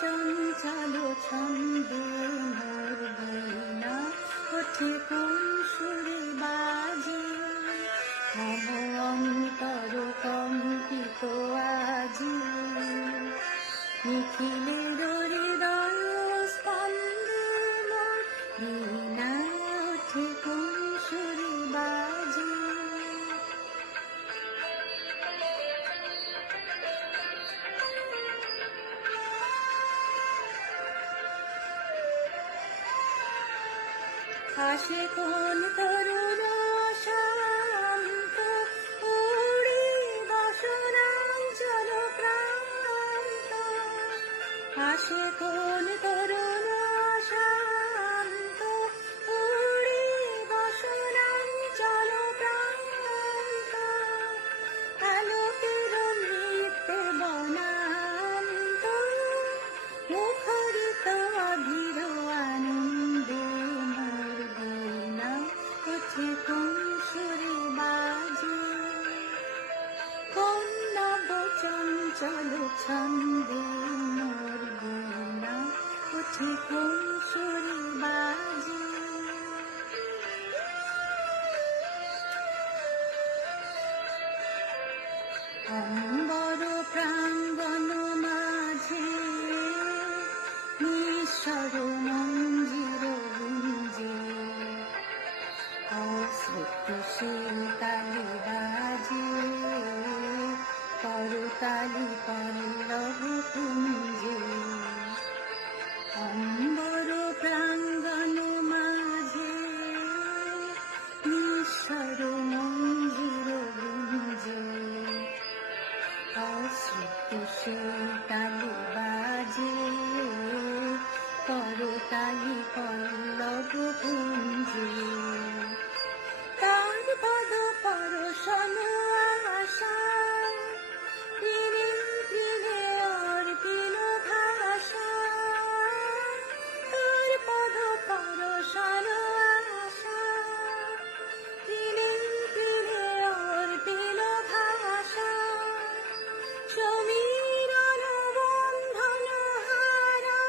চঞ্চল ছন্দে মোর বীণা ওঠে কোন সুরে বাজে, মম অন্তর কম্পিত আজি। নিখিলের হৃদয় স্পন্দে মোর বীণা ওঠে কোন সুরে বাজে। আসে কোন তরুণ শান্ত উড়ি বসনাঞ্চল প্রান্ত। আসে কোন তরুণ শান্ত উড়ি বসনাঞ্চল প্রান্ত। আলোকের নৃত্যে বনান্ত মুখরিত অধীর আনন্দে মোর বীণা ওঠে কোন সুরে বাজে। কোন নব চঞ্চল ছন্দে মোর বীণা ওঠে কোন সুরে বাজে। অম্বর প্রাঙ্গণ মাঝে নিঃস্বর মঞ্জির গুঞ্জে, অশ্রুত শীতালি বাজে করতালি পল্লব কুঞ্জে। অম্বর প্রাঙ্গণ মাঝে নিঃস্বর মঞ্জির গুঞ্জে, অশ্রুত শীতালি বাজে করতালি পল্লব কুঞ্জে। তার পদ পরশন আশা তৃণে তৃণে অর্পিল ভাষা। তার পদ পরশন আশা তৃণে তৃণে অর্পিল ভাষা। সমীরণ বন্ধন হারা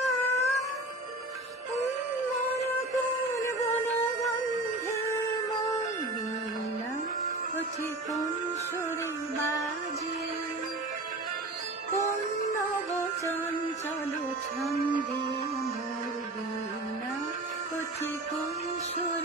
উন্মর কোন বনগন্ধে মোর বীণা ওঠে কোন সুরে বাজে। কোন নব চঞ্চল ছন্দে মোর বীণা ওঠে কোন সুরে